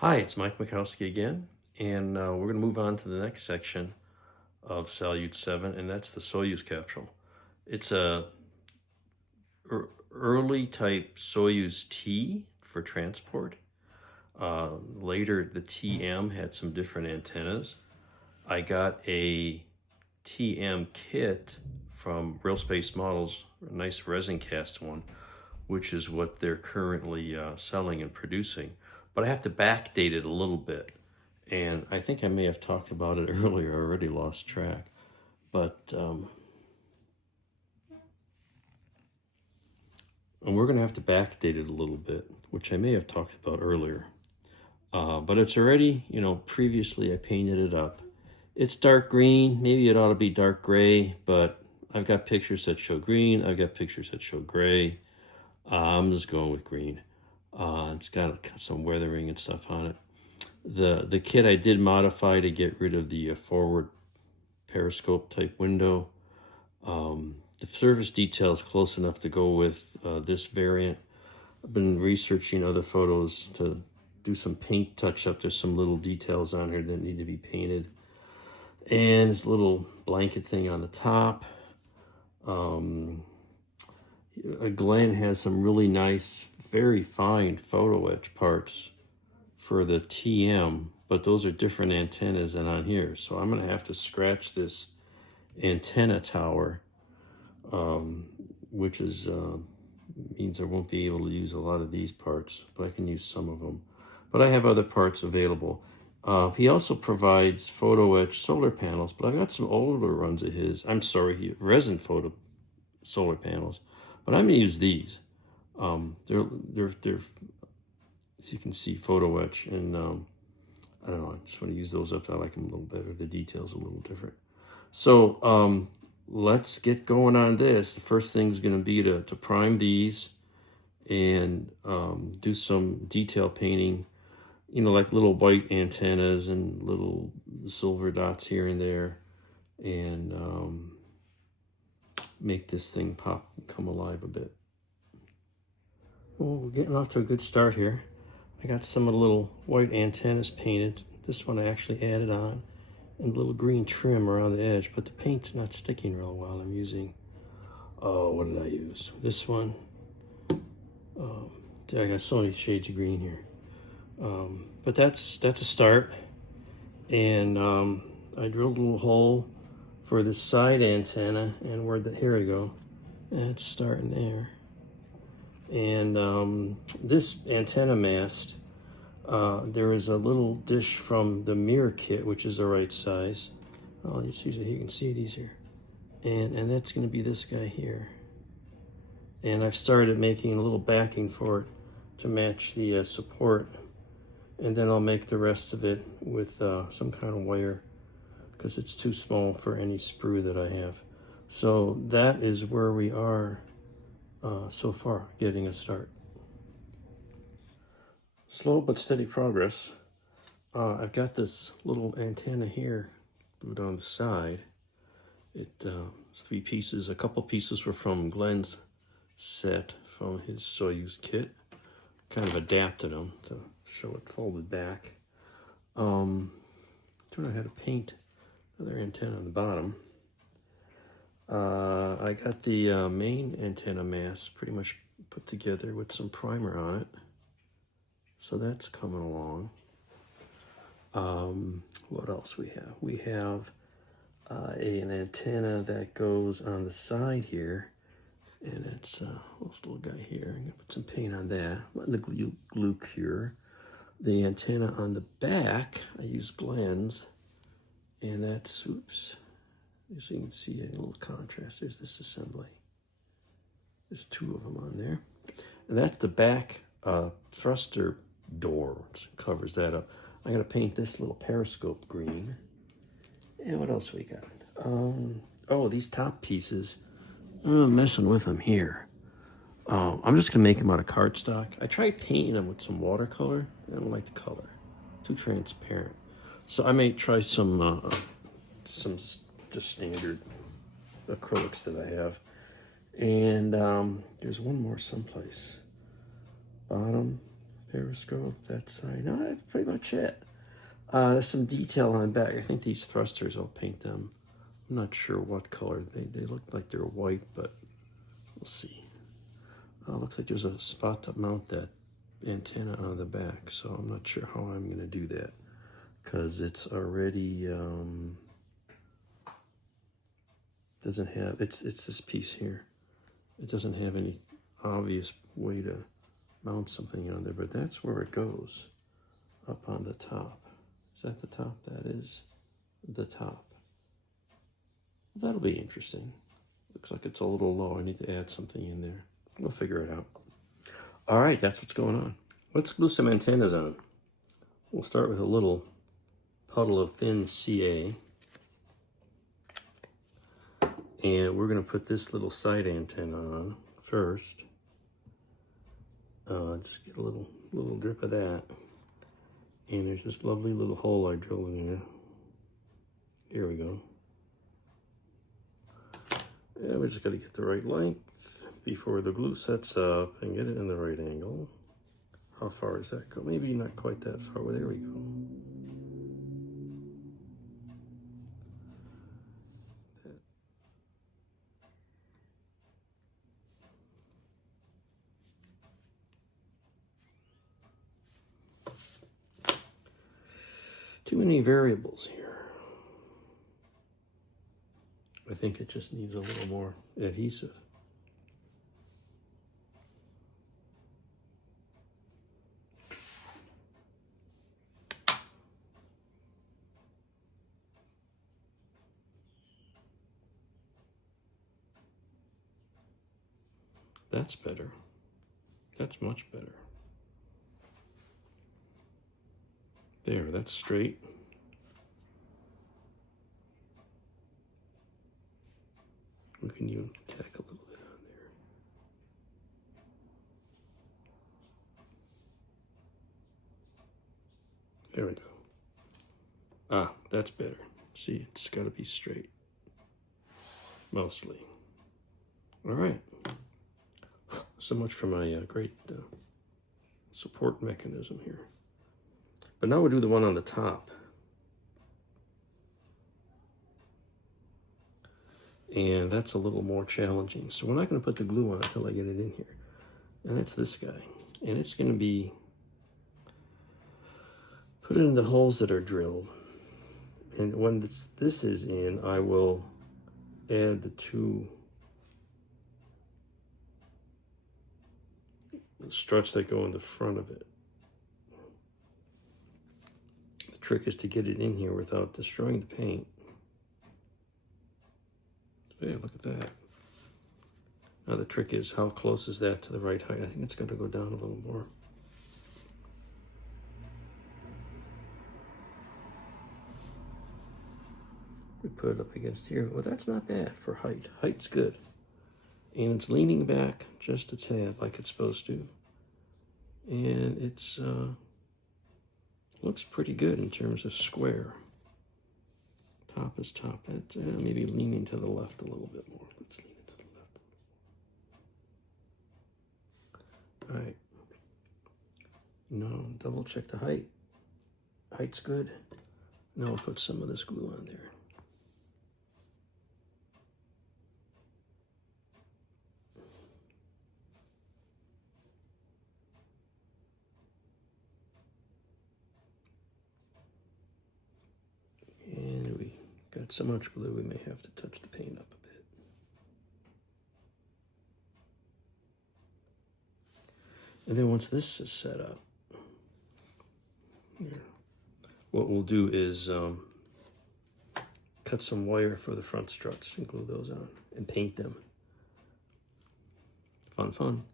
Hi, it's Mike Mikowski again, and we're going to move on to the next section of Salyut 7, and that's the Soyuz capsule. It's a early type Soyuz T for transport. Later, the TM had some different antennas. I got a TM kit from RealSpace Models, a nice resin cast one, which is what they're currently selling and producing. But I have to backdate it a little bit. And I think I may have talked about it earlier, I already lost track. But and we're going to have to backdate it a little bit, which I may have talked about earlier. But it's already, previously I painted it up. It's dark green, maybe it ought to be dark gray, but I've got pictures that show green, I've got pictures that show gray. I'm just going with green. It's got some weathering and stuff on it. The kit I did modify to get rid of the forward periscope type window. The surface detail is close enough to go with this variant. I've been researching other photos to do some paint touch up. There's some little details on here that need to be painted. And this little blanket thing on the top. Glenn has some really nice, very fine photo etch parts for the TM, but those are different antennas than on here. So I'm going to have to scratch this antenna tower, which is means I won't be able to use a lot of these parts, but I can use some of them. But I have other parts available. He also provides photo etch solar panels, but I've got some older runs of his. I'm sorry, resin photo solar panels, but I'm going to use these. They're as you can see, photo etch, and I don't know, I just want to use those up. I like them a little better. The detail's a little different. So let's get going on this. The first thing is going to be to prime these and do some detail painting, like little white antennas and little silver dots here and there, and make this thing pop and come alive a bit. Well, we're getting off to a good start here. I got some of the little white antennas painted. This one I actually added on, and a little green trim around the edge, but the paint's not sticking real well. I'm using, what did I use? This one. I got so many shades of green here. But that's a start. And I drilled a little hole for the side antenna, and here we go. That's starting there. And this antenna mast, there is a little dish from the mirror kit, which is the right size. I'll just use it here. You can see it easier. And that's going to be this guy here. And I've started making a little backing for it to match the support. And then I'll make the rest of it with some kind of wire, because it's too small for any sprue that I have. So that is where we are so far, getting a start. Slow but steady progress. I've got this little antenna here glued on the side. It's 3 pieces. A couple pieces were from Glenn's set from his Soyuz kit. Kind of adapted them to show it folded back. Don't know how to paint another antenna on the bottom. I got the main antenna mast pretty much put together with some primer on it. So that's coming along. What else we have? We have an antenna that goes on the side here, and it's this little guy here. I'm gonna put some paint on that. The glue cure. The antenna on the back, I use Glenn's, and that's, oops. As you can see, a little contrast. There's this assembly. There's 2 of them on there. And that's the back thruster door. It covers that up. I'm going to paint this little periscope green. And what else we got? These top pieces. I'm messing with them here. I'm just going to make them out of cardstock. I tried painting them with some watercolor. I don't like the color. Too transparent. So I may try some just standard acrylics that I have. And there's one more someplace. Bottom, Periscope, that side. No, that's pretty much it. There's some detail on the back. I think these thrusters, I'll paint them. I'm not sure what color. They look like they're white, but we'll see. Looks like there's a spot to mount that antenna on the back, so I'm not sure how I'm going to do that because it's already doesn't have it's this piece here. It doesn't have any obvious way to mount something on there, but that's where it goes, up on the top. Is that the top? That is the top. That'll be interesting. Looks like it's a little low. I need to add something in there. We'll figure it out. All right, that's what's going on. Let's glue some antennas on. We'll start with a little puddle of thin CA. And we're going to put this little side antenna on first. Just get a little drip of that. And there's this lovely little hole I drilled in there. Here we go. And we just got to get the right length before the glue sets up and get it in the right angle. How far does that go? Maybe not quite that far. Well, there we go. Too many variables here. I think it just needs a little more adhesive. That's better. That's much better. There, that's straight. We can even tack a little bit on there. There we go. Ah, that's better. See, it's got to be straight. Mostly. All right. So much for my great support mechanism here. But now we'll do the one on the top. And that's a little more challenging. So we're not going to put the glue on until I get it in here. And that's this guy. And it's going to be put it in the holes that are drilled. And when this is in, I will add the two struts that go in the front of it. The trick is to get it in here without destroying the paint. Hey, look at that. Now the trick is, how close is that to the right height? I think it's got to go down a little more. We put it up against here. Well, that's not bad for height. Height's good. And it's leaning back just a tad like it's supposed to. And it's looks pretty good in terms of square. Top is top. It's maybe leaning to the left a little bit more. Let's lean it to the left. All right. No, double check the height. Height's good. Now I'll put some of this glue on there. And we got so much glue we may have to touch the paint up a bit. And then once this is set up, here, what we'll do is cut some wire for the front struts and glue those on and paint them. Fun, fun.